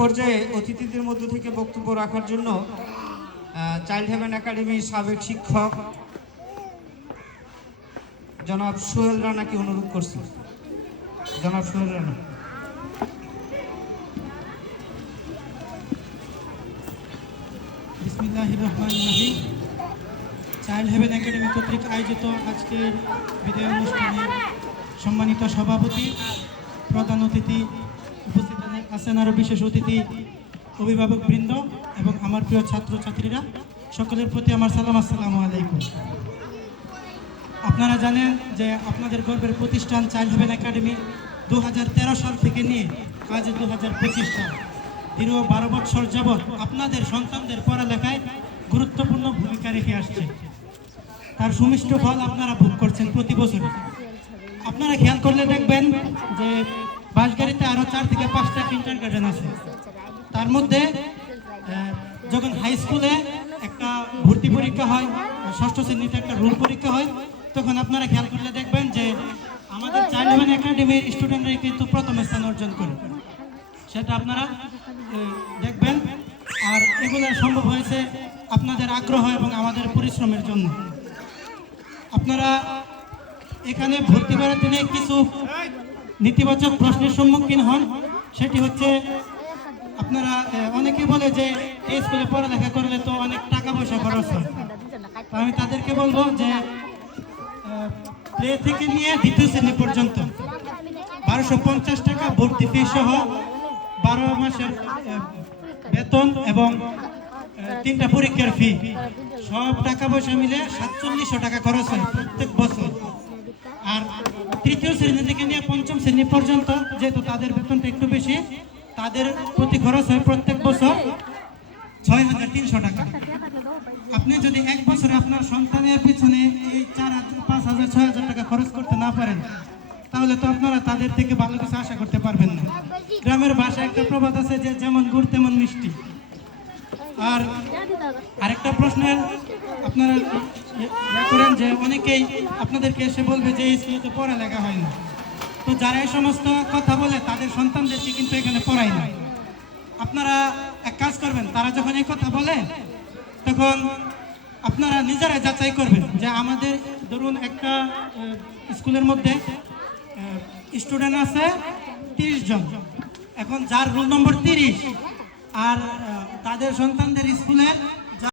পর্যায়ে অতিথিদের মধ্য থেকে বক্তব্য রাখার জন্য চাইল্ড হেভেন একাডেমির সাবেক শিক্ষক জনাব সোহেল রানাকে অনুরোধ করছি। জনাব সোহেল রানা। বিসমিল্লাহির রহমানির রহিম। চাইল্ড হেভেন একাডেমি কর্তৃক আয়োজিত আজকের বিদায় অনুষ্ঠানে সম্মানিত সভাপতি, প্রধান অতিথি উপস্থিত আছেন, আরও বিশেষ অতিথি অভিভাবকবৃন্দ এবং আমার প্রিয় ছাত্রছাত্রীরা, সকলের প্রতি আমার সালাম, আসসালামু আলাইকুম। আপনারা জানেন যে আপনাদের গর্বের প্রতিষ্ঠান চাইল্ড হেভেন একাডেমি 2013 সাল থেকে নিয়ে আজ 2025 সাল দীর্ঘ 12 বছর যাবৎ আপনাদের সন্তানদের পড়ালেখায় গুরুত্বপূর্ণ ভূমিকা রেখে আসছে। তার সুমিষ্ট ফল আপনারা ভোগ করছেন প্রতি বছর। আপনারা খেয়াল করলে দেখবেন যে বাসগাড়িতে আরও 4 থেকে 5টা কিন্ডারগার্টেন আছে। তার মধ্যে যখন হাই স্কুলে একটা ভর্তি পরীক্ষা হয়, 6ষ্ঠ শ্রেণীতে একটা রোল পরীক্ষা হয়, তখন আপনারা খেয়াল করলে দেখবেন যে আমাদের চাইল্ড হেভেন একাডেমির স্টুডেন্টরাই কিন্তু প্রথম স্থান অর্জন করে, সেটা আপনারা দেখবেন। আর এগুলো সম্ভব হয়েছে আপনাদের আগ্রহ এবং আমাদের পরিশ্রমের জন্য। আপনারা এখানে ভর্তি করার দিনে কিছু নেতিবাচক প্রশ্নের সম্মুখীন হন। সেটি হচ্ছে, আপনারা অনেকে বলে যে এই স্কুলে পড়ালেখা করলে তো অনেক টাকা পয়সা খরচ হয়। আমি তাদেরকে বলবো যে প্লে থেকে নিয়ে 2য় শ্রেণী পর্যন্ত 1250 টাকা ভর্তি ফি সহ 12 মাসের বেতন এবং 3টা পরীক্ষার ফি, সব টাকা পয়সা মিলে 4700 টাকা খরচ হয় প্রত্যেক বছর। আর 3য় শ্রেণী থেকে নিয়ে 5ম শ্রেণী পর্যন্ত যেহেতু তাদের বেতনটা একটু বেশি, তাদের প্রতি খরচ হয় প্রত্যেক বছর 6300 টাকা। আপনি যদি এক বছরে আপনার সন্তানের পিছনে এই 4000, 5000, 6000 টাকা খরচ করতে না পারেন, তাহলে তো আপনারা তাদের থেকে ভালো কিছু আশা করতে পারবেন না। গ্রামের ভাষায় একটা প্রবাদ আছে যে যেমন গুড় তেমন মিষ্টি। আর আরেকটা প্রশ্নের আপনারা করেন যে অনেকেই আপনাদেরকে এসে বলবে যে এই স্কুলে পড়ালেখা হয় না। তো যারা এই সমস্ত কথা বলে তাদের সন্তানদেরকে কিন্তু এখানে পড়ায় না। আপনারা এক কাজ করবেন, তারা যখন এই কথা বলে তখন আপনারা নিজেরাই যাচাই করবেন যে আমাদের ধরুন একটা স্কুলের মধ্যে স্টুডেন্ট আছে 30 জন, এখন যার রোল নম্বর 30 আর তাদের সন্তানদের স্কুলের